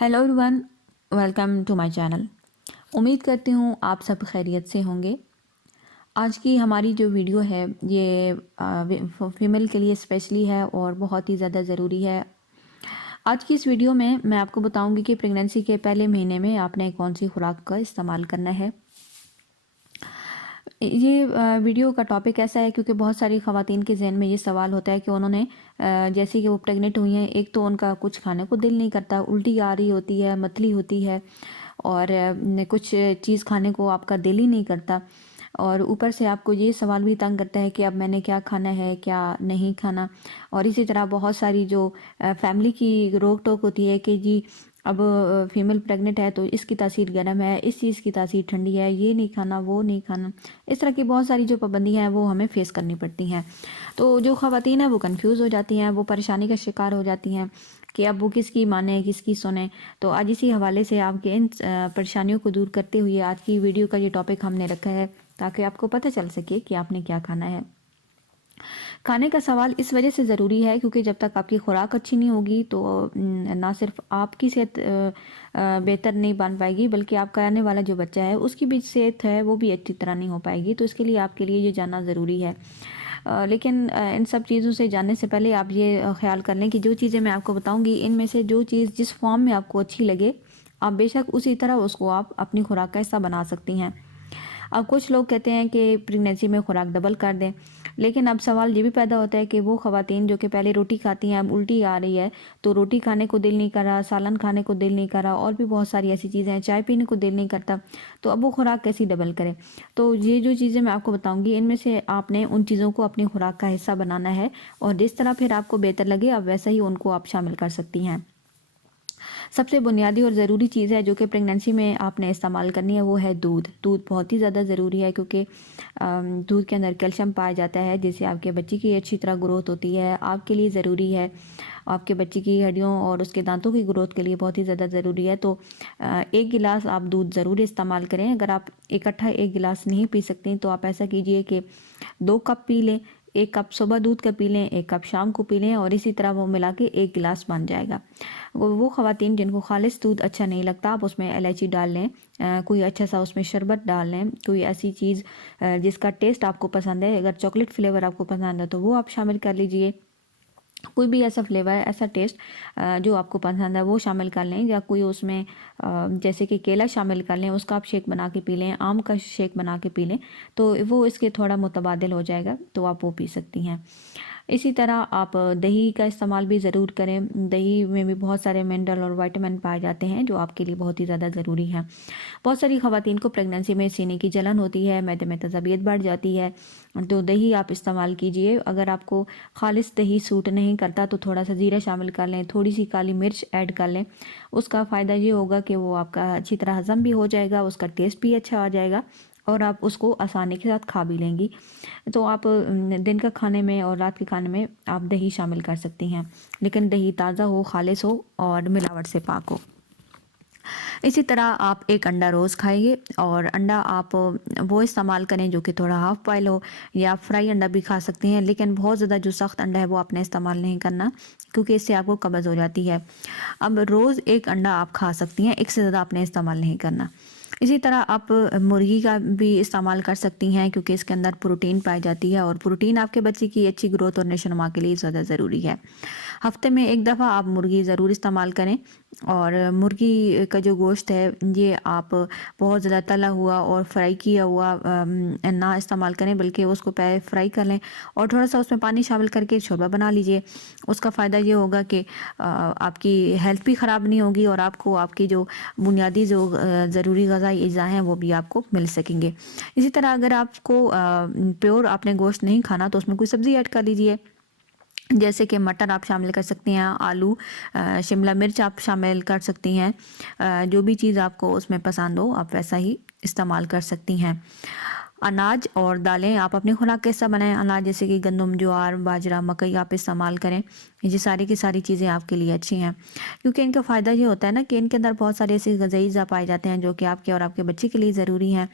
Hello everyone, welcome to my channel. उम्मीद करती हूँ आप सब खैरियत से होंगे। आज की हमारी जो वीडियो है ये फीमेल के लिए स्पेशली है और बहुत ही ज़्यादा ज़रूरी है। आज की इस वीडियो में मैं आपको बताऊंगी कि प्रेगनेंसी के पहले महीने में आपने कौन सी खुराक का इस्तेमाल करना है। ये वीडियो का टॉपिक ऐसा है क्योंकि बहुत सारी ख़वातीन के जहन में ये सवाल होता है कि उन्होंने जैसे कि वो प्रेग्नेंट हुई हैं, एक तो उनका कुछ खाने को दिल नहीं करता, उल्टी आ रही होती है, मतली होती है और कुछ चीज़ खाने को आपका दिल ही नहीं करता, और ऊपर से आपको ये सवाल भी तंग करता है कि अब मैंने क्या खाना है क्या नहीं खाना। और इसी तरह बहुत सारी जो फैमिली की रोक टोक होती है कि जी अब फीमेल प्रेग्नेंट है तो इसकी तासीर गर्म है, इस चीज़ की तासीर ठंडी है, ये नहीं खाना वो नहीं खाना। इस तरह की बहुत सारी जो पाबंदियाँ हैं वो हमें फेस करनी पड़ती हैं। तो जो ख़वातीन हैं वो कंफ्यूज हो जाती हैं, वो परेशानी का शिकार हो जाती हैं कि अब वो किसकी माने किसकी सुने। तो आज इसी हवाले से आपके इन परेशानियों को दूर करते हुए आज की वीडियो का ये टॉपिक हमने रखा है ताकि आपको पता चल सके कि आपने क्या खाना है। खाने का सवाल इस वजह से ज़रूरी है क्योंकि जब तक आपकी खुराक अच्छी नहीं होगी तो ना सिर्फ आपकी सेहत बेहतर नहीं बन पाएगी बल्कि आपका आने वाला जो बच्चा है उसकी भी सेहत है वो भी अच्छी तरह नहीं हो पाएगी। तो इसके लिए आपके लिए ये जानना ज़रूरी है। लेकिन इन सब चीज़ों से जानने से पहले आप ये ख्याल कर लें कि जो चीज़ें मैं आपको बताऊंगी इनमें से जो चीज़ जिस फॉर्म में आपको अच्छी लगे आप बेशक उसी तरह उसको आप अपनी खुराक का हिस्सा बना सकती हैं। अब कुछ लोग कहते हैं कि प्रेगनेंसी में खुराक डबल कर दें, लेकिन अब सवाल ये भी पैदा होता है कि वो ख़वातीन जो कि पहले रोटी खाती हैं अब उल्टी आ रही है तो रोटी खाने को दिल नहीं कर रहा, सालन खाने को दिल नहीं कर रहा और भी बहुत सारी ऐसी चीज़ें हैं, चाय पीने को दिल नहीं करता, तो अब वो खुराक कैसी डबल करें। तो ये जो चीज़ें मैं आपको बताऊँगी इनमें से आपने उन चीज़ों को अपनी खुराक का हिस्सा बनाना है और जिस तरह फिर आपको बेहतर लगे अब वैसा ही उनको आप शामिल कर सकती हैं। सबसे बुनियादी और ज़रूरी चीज़ है जो कि प्रेगनेंसी में आपने इस्तेमाल करनी है वो है दूध। दूध बहुत ही ज़्यादा ज़रूरी है क्योंकि दूध के अंदर कैल्शियम पाया जाता है जिससे आपके बच्चे की अच्छी तरह ग्रोथ होती है। आपके लिए ज़रूरी है, आपके बच्चे की हड्डियों और उसके दांतों की ग्रोथ के लिए बहुत ही ज़्यादा ज़रूरी है। तो एक गिलास आप दूध ज़रूर इस्तेमाल करें। अगर आप इकट्ठा एक गिलास नहीं पी सकती तो आप ऐसा कीजिए कि 2 कप पी लें, 1 कप सुबह दूध का पी लें, 1 कप शाम को पी लें और इसी तरह वो मिला के 1 गिलास बन जाएगा। वो ख़वातीन जिनको खालिस दूध अच्छा नहीं लगता आप उसमें इलायची डाल लें, कोई अच्छा सा उसमें शरबत डाल लें, कोई ऐसी चीज़ जिसका टेस्ट आपको पसंद है। अगर चॉकलेट फ्लेवर आपको पसंद है तो वो आप शामिल कर लीजिए। कोई भी ऐसा फ्लेवर ऐसा टेस्ट जो आपको पसंद है वो शामिल कर लें, या कोई उसमें जैसे कि केला शामिल कर लें, उसका आप शेक बना के पी लें, आम का शेक बना के पी लें तो वो इसके थोड़ा मुतबादिल हो जाएगा, तो आप वो पी सकती हैं। इसी तरह आप दही का इस्तेमाल भी ज़रूर करें। दही में भी बहुत सारे मिनरल और विटामिन पाए जाते हैं जो आपके लिए बहुत ही ज़्यादा ज़रूरी है। बहुत सारी ख़वातीन को प्रेगनेंसी में सीने की जलन होती है, मैदे में तज़बियत बढ़ जाती है, तो दही आप इस्तेमाल कीजिए। अगर आपको खालिस दही सूट नहीं करता तो थोड़ा सा ज़ीरा शामिल कर लें, थोड़ी सी काली मिर्च ऐड कर लें। उसका फ़ायदा ये होगा कि वो आपका अच्छी तरह हज़म भी हो जाएगा, उसका टेस्ट भी अच्छा आ जाएगा और आप उसको आसानी के साथ खा भी लेंगी। तो आप दिन का खाने में और रात के खाने में आप दही शामिल कर सकती हैं, लेकिन दही ताज़ा हो, खालिस हो और मिलावट से पाक हो। इसी तरह आप एक अंडा रोज़ खाइए और अंडा आप वो इस्तेमाल करें जो कि थोड़ा हाफ बॉयल हो, या फ्राई अंडा भी खा सकती हैं, लेकिन बहुत ज़्यादा जो सख्त अंडा है वो आपने इस्तेमाल नहीं करना क्योंकि इससे आपको कब्ज़ हो जाती है। अब रोज़ एक अंडा आप खा सकती हैं, एक से ज़्यादा आपने इस्तेमाल नहीं करना। इसी तरह आप मुर्गी का भी इस्तेमाल कर सकती हैं क्योंकि इसके अंदर प्रोटीन पाई जाती है और प्रोटीन आपके बच्चे की अच्छी ग्रोथ और नशोनुमा के लिए ज़्यादा ज़रूरी है। हफ्ते में एक दफ़ा आप मुर्गी ज़रूर इस्तेमाल करें और मुर्गी का जो गोश्त है ये आप बहुत ज़्यादा तला हुआ और फ्राई किया हुआ ना इस्तेमाल करें, बल्कि उसको पहले फ्राई कर लें और थोड़ा सा उसमें पानी शामिल करके शोरबा बना लीजिए। उसका फ़ायदा ये होगा कि आपकी हेल्थ भी ख़राब नहीं होगी और आपको आपकी जो बुनियादी जो ज़रूरी ग़िज़ाई अज़ा हैं वो भी आपको मिल सकेंगे। इसी तरह अगर आपको प्योर आपने गोश्त नहीं खाना तो उसमें कोई सब्ज़ी ऐड कर लीजिए, जैसे कि मटर आप शामिल कर सकती हैं, आलू, शिमला मिर्च आप शामिल कर सकती हैं। जो भी चीज़ आपको उसमें पसंद हो आप वैसा ही इस्तेमाल कर सकती हैं। अनाज और दालें आप अपनी खुराक कैसा बनाएं। अनाज जैसे कि गंदम, ज्वार, बाजरा, मकई आप इस्तेमाल करें। ये सारी की सारी चीज़ें आपके लिए अच्छी हैं क्योंकि इनका फ़ायदा ये होता है ना कि इनके अंदर बहुत सारे ऐसे ग़िज़ाई अज़ा पाए जाते हैं जो कि आपके और आपके बच्चे के लिए ज़रूरी हैं।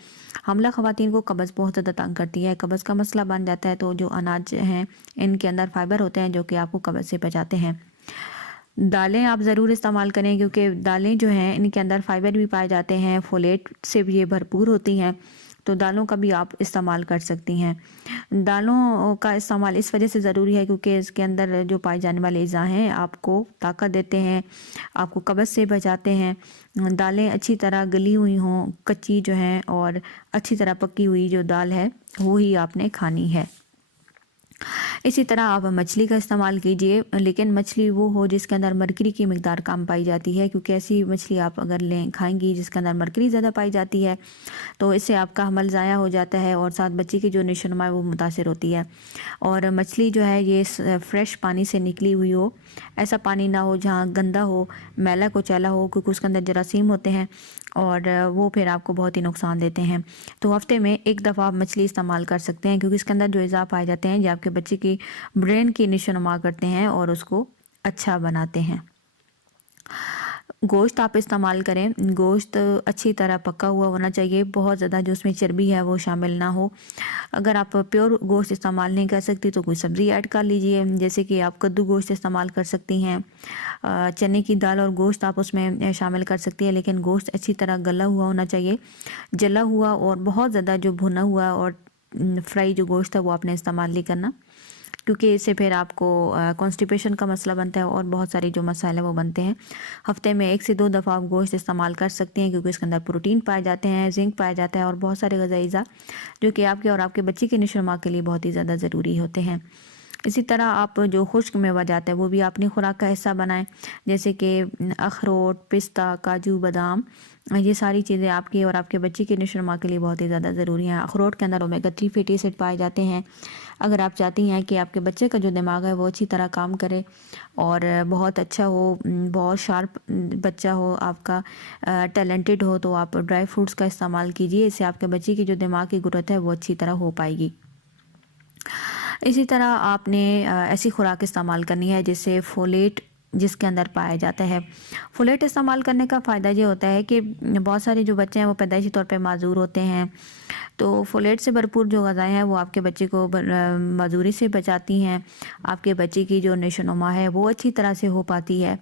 हमला ख़वातीन को कब्ज़ बहुत ज़्यादा तंग करती है, कब्ज़ का मसला बन जाता है, तो जो अनाज हैं इनके अंदर फाइबर होते हैं जो कि आपको कब्ज़ से बचाते हैं। दालें आप ज़रूर इस्तेमाल करें, क्योंकि दालें जो हैं इनके अंदर फाइबर भी पाए जाते हैं, फोलेट से भी ये भरपूर होती हैं, तो दालों का भी आप इस्तेमाल कर सकती हैं। दालों का इस्तेमाल इस वजह से ज़रूरी है क्योंकि इसके अंदर जो पाए जाने वाले अज़ा हैं आपको ताकत देते हैं, आपको कब्ज़ से बचाते हैं। दालें अच्छी तरह गली हुई हों, कच्ची जो हैं और अच्छी तरह पकी हुई जो दाल है वो ही आपने खानी है। इसी तरह आप मछली का इस्तेमाल कीजिए, लेकिन मछली वो हो जिसके अंदर मरकरी की मिकदार कम पाई जाती है, क्योंकि ऐसी मछली आप अगर लें खाएंगी जिसके अंदर मरकरी ज़्यादा पाई जाती है तो इससे आपका हमल ज़ाया हो जाता है और साथ बच्चे की जो नशोनुमा है वो मुतासर होती है। और मछली जो है ये फ्रेश पानी से निकली हुई हो, ऐसा पानी ना हो जहाँ गंदा हो, मैला कुचैला हो, क्योंकि उसके अंदर जरासीम होते हैं और वो फिर आपको बहुत ही नुकसान देते हैं। तो हफ्ते में एक दफ़ा आप मछली इस्तेमाल कर सकते हैं, क्योंकि इसके अंदर जो अज़ा पाए जाते हैं ये आपके बच्चे की ब्रेन की नशोनुमा करते हैं और उसको अच्छा बनाते हैं। गोश्त आप इस्तेमाल करें, गोश्त अच्छी तरह पका हुआ होना चाहिए, बहुत ज़्यादा जो उसमें चर्बी है वो शामिल ना हो। अगर आप प्योर गोश्त इस्तेमाल नहीं कर सकती तो कोई सब्ज़ी ऐड कर लीजिए, जैसे कि आप कद्दू गोश्त इस्तेमाल कर सकती हैं, चने की दाल और गोश्त आप उसमें शामिल कर सकती हैं, लेकिन गोश्त अच्छी तरह गला हुआ होना चाहिए, जला हुआ और बहुत ज़्यादा जो भुना हुआ और फ्राई जो गोश्त है वो आपने इस्तेमाल नहीं करना, क्योंकि इससे फिर आपको कॉन्स्टिपेशन का मसला बनता है और बहुत सारे जो मसाले वो बनते हैं। हफ्ते में 1 से 2 दफ़ा आप गोश्त इस्तेमाल कर सकते हैं, क्योंकि इसके अंदर प्रोटीन पाए जाते हैं, जिंक पाया जाता है और बहुत सारे ग़िज़ाई अज़ा जो कि आपके और आपके बच्चे की नशोनुमा के लिए बहुत ही ज़्यादा ज़रूरी होते हैं। इसी तरह आप जो खुश्क मेवाजात है वो भी अपनी खुराक का हिस्सा बनाएं, जैसे कि अखरोट, पिस्ता, काजू, बादाम, ये सारी चीज़ें आपकी और आपके बच्चे की नशोनुमा के लिए बहुत ही ज़्यादा ज़रूरी हैं। अखरोट के अंदर ओमेगा 3 फैटी एसिड पाए जाते हैं। अगर आप चाहती हैं कि आपके बच्चे का जो दिमाग है वो अच्छी तरह काम करे और बहुत अच्छा हो, बहुत शार्प बच्चा हो आपका, टैलेंटेड हो, तो आप ड्राई फ्रूट्स का इस्तेमाल कीजिए, इससे आपके बच्चे की जो दिमाग की ग्रोथ है वो अच्छी तरह हो पाएगी। इसी तरह आपने ऐसी खुराक इस्तेमाल करनी है जिससे फोलेट जिसके अंदर पाया जाता है। फोलेट इस्तेमाल करने का फ़ायदा ये होता है कि बहुत सारे जो बच्चे हैं वो पैदाइशी तौर पे माजूर होते हैं, तो फोलेट से भरपूर जो ग़िज़ाएँ हैं वो आपके बच्चे को माजूरी से बचाती हैं, आपके बच्चे की जो नशोनुमा है वो अच्छी तरह से हो पाती है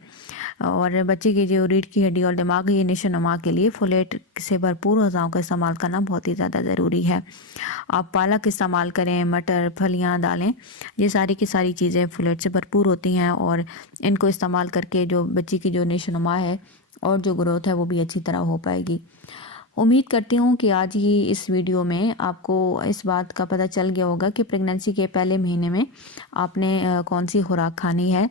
और बच्चे की जो रीढ़ की हड्डी और दिमाग की नशोनुमा के लिए फोलेट से भरपूर ग़िज़ाओं का इस्तेमाल करना बहुत ही ज़्यादा ज़रूरी है। आप पालक इस्तेमाल करें, मटर, फलियां, दालें, ये सारी की सारी चीज़ें फोलेट से भरपूर होती हैं और इनको इस्तेमाल करके जो बच्ची की जो नशोनुमा है और जो ग्रोथ है वो भी अच्छी तरह हो पाएगी। उम्मीद करती हूँ कि आज ही इस वीडियो में आपको इस बात का पता चल गया होगा कि प्रेगनेंसी के पहले महीने में आपने कौन सी खुराक खानी है।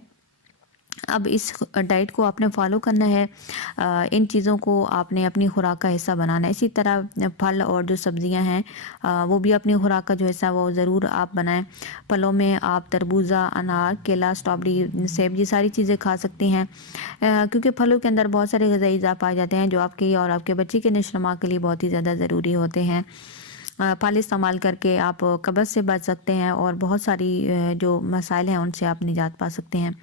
अब इस डाइट को आपने फॉलो करना है, इन चीज़ों को आपने अपनी खुराक का हिस्सा बनाना है। इसी तरह फल और जो सब्ज़ियां हैं वो भी अपनी खुराक का जो हिस्सा वो ज़रूर आप बनाएं। फलों में आप तरबूजा, अनार, केला, स्ट्रॉबेरी, सेब, ये सारी चीज़ें खा सकती हैं, क्योंकि फलों के अंदर बहुत सारे ग़िज़ाई अज़ा पाए जाते हैं जो आपकी और आपके बच्चे के नशोनुमा के लिए बहुत ही ज़्यादा ज़रूरी होते हैं। फल इस्तेमाल करके आप कब्ज़ से बच सकते हैं और बहुत सारी जो मसाइल हैं उनसे आप निजात पा सकते हैं।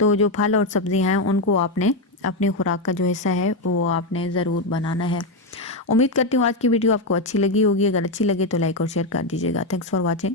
तो जो फल और सब्ज़ियाँ हैं उनको आपने अपनी खुराक का जो हिस्सा है वो आपने ज़रूर बनाना है। उम्मीद करती हूँ आज की वीडियो आपको अच्छी लगी होगी। अगर अच्छी लगे तो लाइक और शेयर कर दीजिएगा। Thanks for watching.